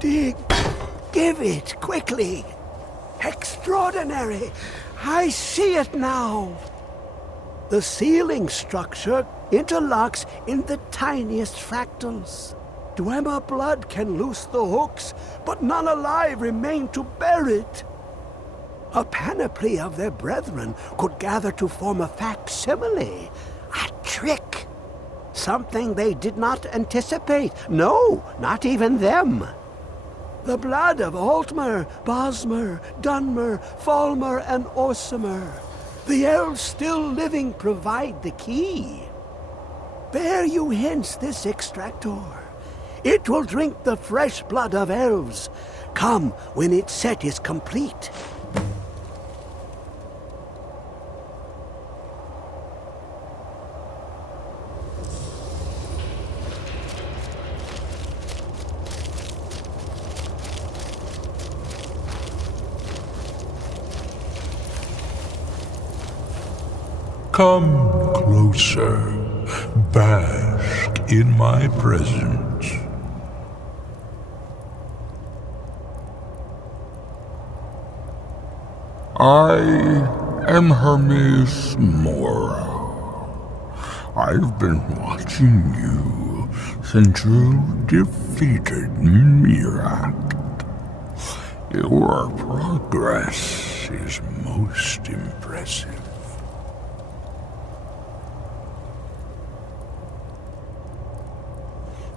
Dig! Give it, quickly! Extraordinary! I see it now! The ceiling structure interlocks in the tiniest fractals. Dwemer blood can loose the hooks, but none alive remain to bear it. A panoply of their brethren could gather to form a facsimile, a trick. Something they did not anticipate. No, not even them. The blood of Altmer, Bosmer, Dunmer, Falmer, and Orsimer. The elves still living provide the key. Bear you hence this extractor. It will drink the fresh blood of elves. Come when its set is complete. Come closer, bask in my presence. I am Hermes Mora. I've been watching you since you defeated Mirak. Your progress is most impressive.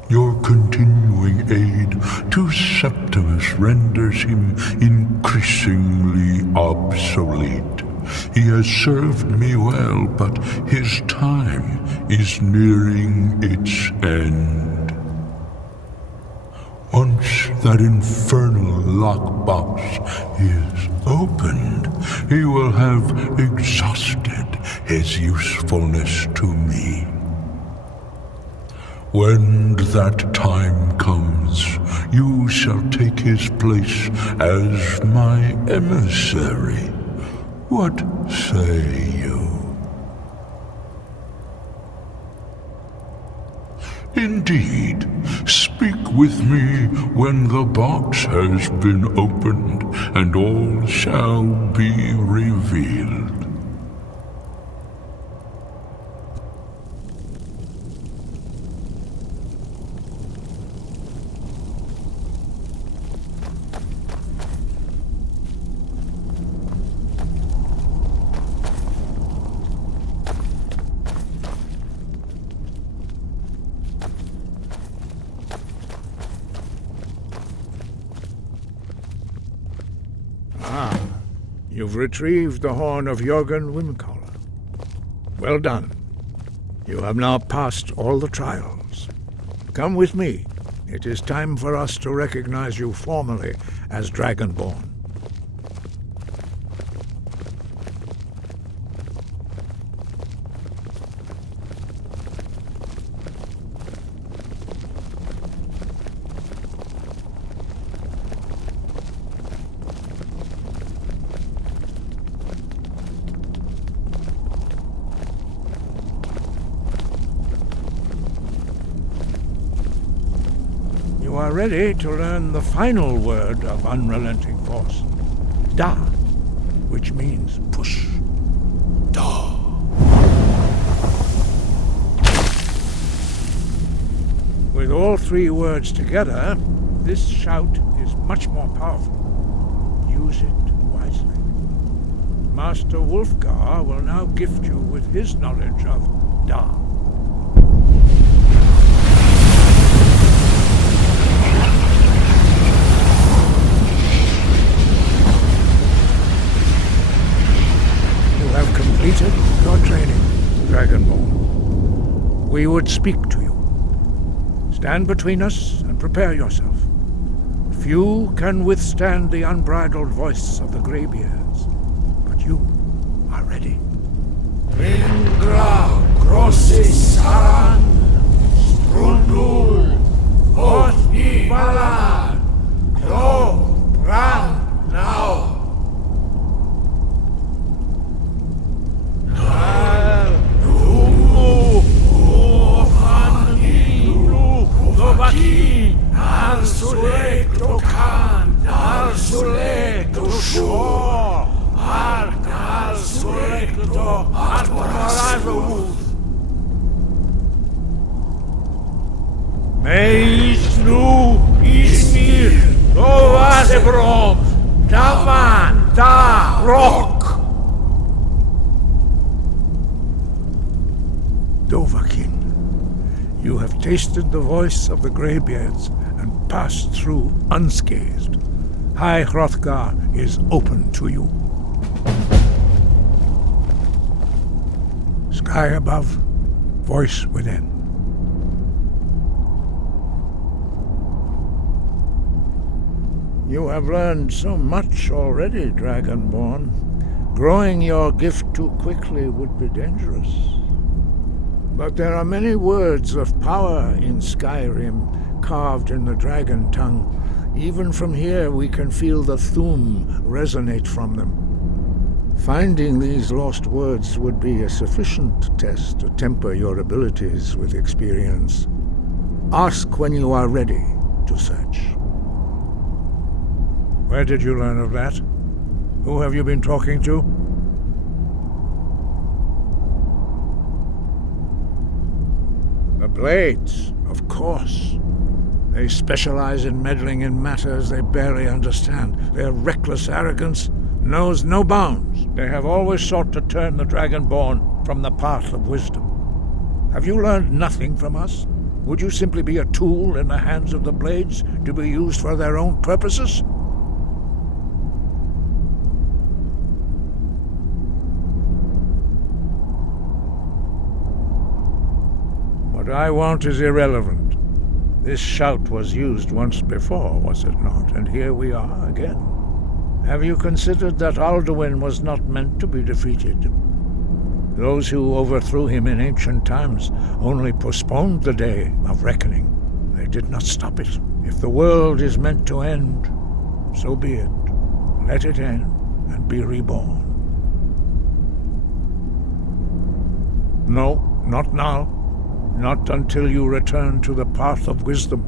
Your continuing aid to Septimus renders him increasingly obsolete. He has served me well, but his time is nearing its end. Once that infernal lockbox is opened, he will have exhausted his usefulness to me. When that time comes, you shall take his place as my emissary. What say you? Indeed, speak with me when the box has been opened, and all shall be revealed. You've retrieved the horn of Jörgen Wimkoller. Well done. You have now passed all the trials. Come with me. It is time for us to recognize you formally as Dragonborn. You are ready to learn the final word of unrelenting force, Da, which means push. Da. With all three words together, this shout is much more powerful. Use it wisely. Master Wulfgar will now gift you with his knowledge of Da. Completed your training, Dragonborn. We would speak to you. Stand between us and prepare yourself. Few can withstand the unbridled voice of the Greybeards, but you are ready. Indra Grossis Saran Strundul Othni Balad Klo Bran Now Meisnu Ismir Dovazebrom Daman Da Rock Dovahkiin, you have tasted the voice of the Greybeards and passed through unscathed. High Hrothgar is open to you. Sky above, voice within. You have learned so much already, Dragonborn. Growing your gift too quickly would be dangerous. But there are many words of power in Skyrim, carved in the dragon tongue. Even from here we can feel the Thu'um resonate from them. Finding these lost words would be a sufficient test to temper your abilities with experience. Ask when you are ready to search. Where did you learn of that? Who have you been talking to? The Blades, of course. They specialize in meddling in matters they barely understand. Their reckless arrogance knows no bounds. They have always sought to turn the Dragonborn from the path of wisdom. Have you learned nothing from us? Would you simply be a tool in the hands of the Blades to be used for their own purposes? What I want is irrelevant. This shout was used once before, was it not? And here we are again. Have you considered that Alduin was not meant to be defeated? Those who overthrew him in ancient times only postponed the day of reckoning. They did not stop it. If the world is meant to end, so be it. Let it end and be reborn. No, not now. Not until you return to the path of wisdom.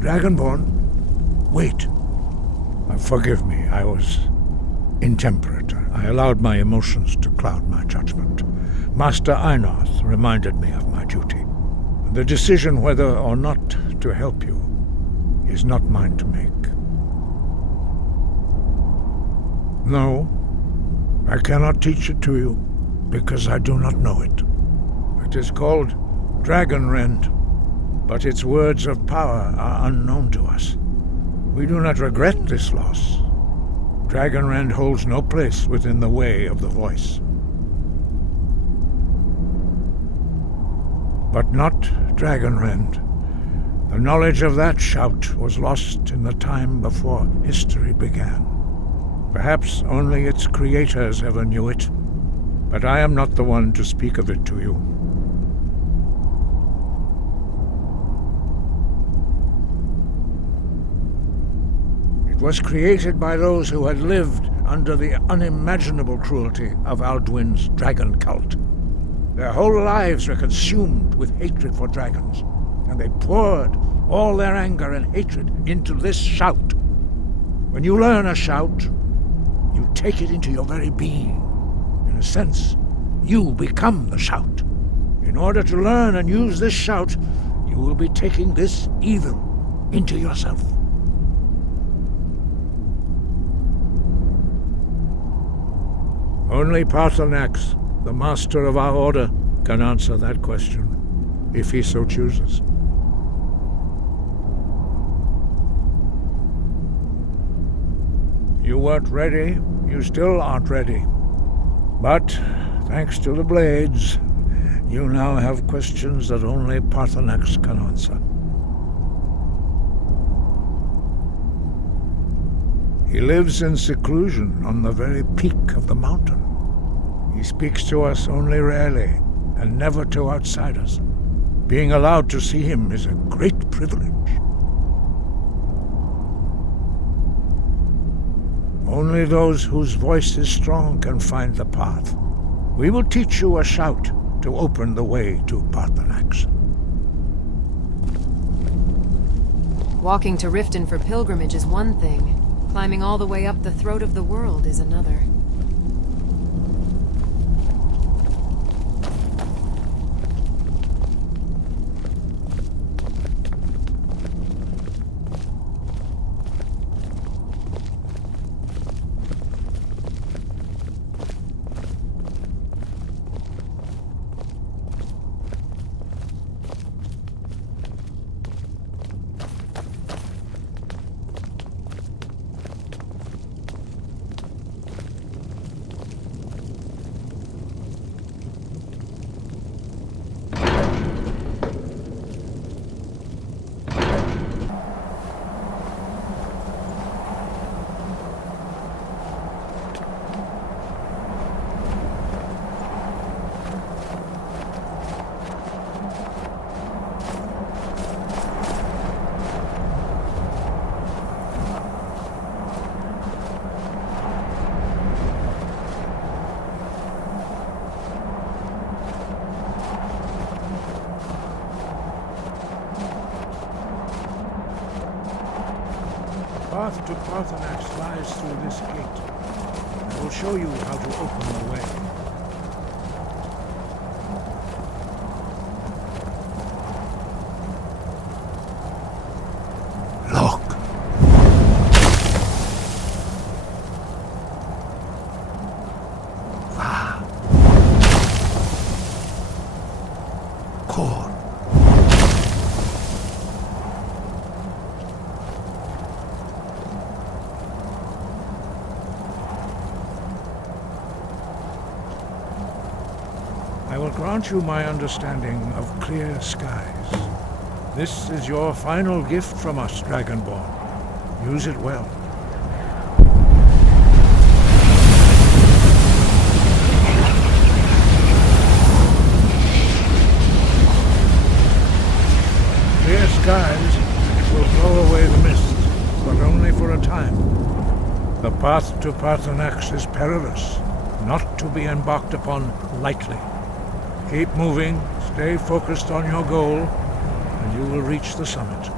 Dragonborn, wait. Forgive me, I was intemperate. I allowed my emotions to cloud my judgment. Master Einarth reminded me of my duty. The decision whether or not to help you is not mine to make. No, I cannot teach it to you, because I do not know it. It is called Dragonrend, but its words of power are unknown to us. We do not regret this loss. Dragonrend holds no place within the way of the voice. But not Dragonrend. The knowledge of that shout was lost in the time before history began. Perhaps only its creators ever knew it, but I am not the one to speak of it to you. It was created by those who had lived under the unimaginable cruelty of Alduin's dragon cult. Their whole lives were consumed with hatred for dragons, and they poured all their anger and hatred into this shout. When you learn a shout, you take it into your very being. In a sense, you become the shout. In order to learn and use this shout, you will be taking this evil into yourself. Only Paarthurnax, the master of our order, can answer that question, if he so chooses. You weren't ready, you still aren't ready. But, thanks to the Blades, you now have questions that only Paarthurnax can answer. He lives in seclusion on the very peak of the mountain. He speaks to us only rarely, and never to outsiders. Being allowed to see him is a great privilege. Only those whose voice is strong can find the path. We will teach you a shout to open the way to Paarthurnax. Walking to Riften for pilgrimage is one thing. Climbing all the way up the throat of the world is another. path to Parthenax lies through this gate. I will show you how to open the way. Look. Core. I will grant you my understanding of clear skies. This is your final gift from us, Dragonborn. Use it well. Clear skies will blow away the mist, but only for a time. The path to Parthenax is perilous, not to be embarked upon lightly. Keep moving, stay focused on your goal, and you will reach the summit.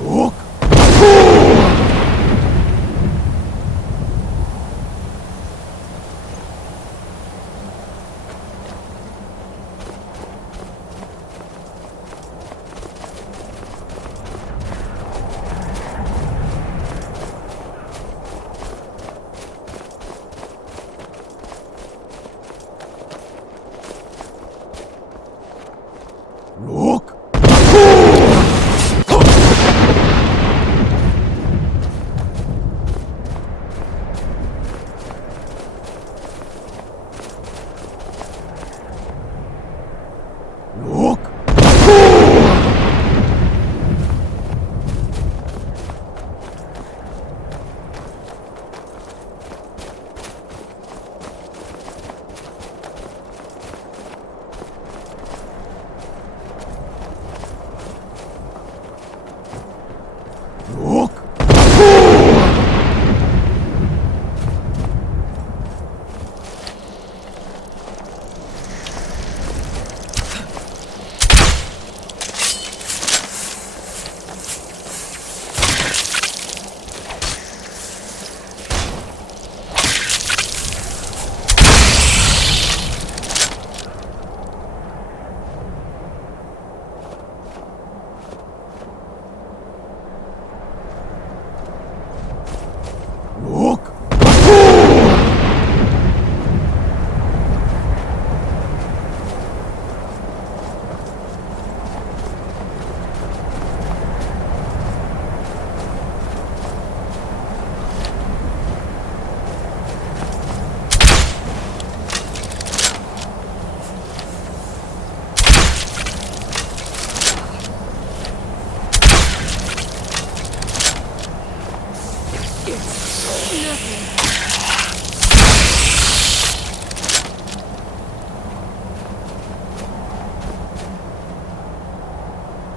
Look. Look. Look. Look. Look.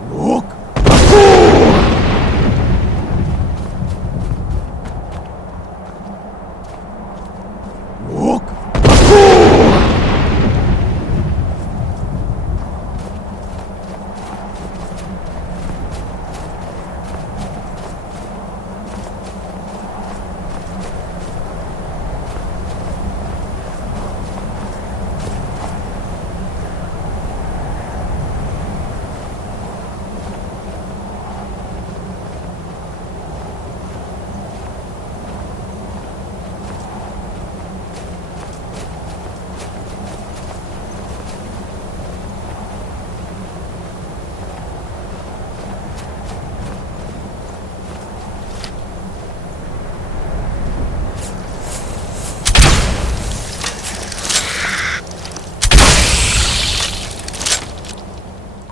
Look. Look.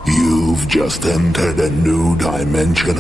You've just entered a new dimension.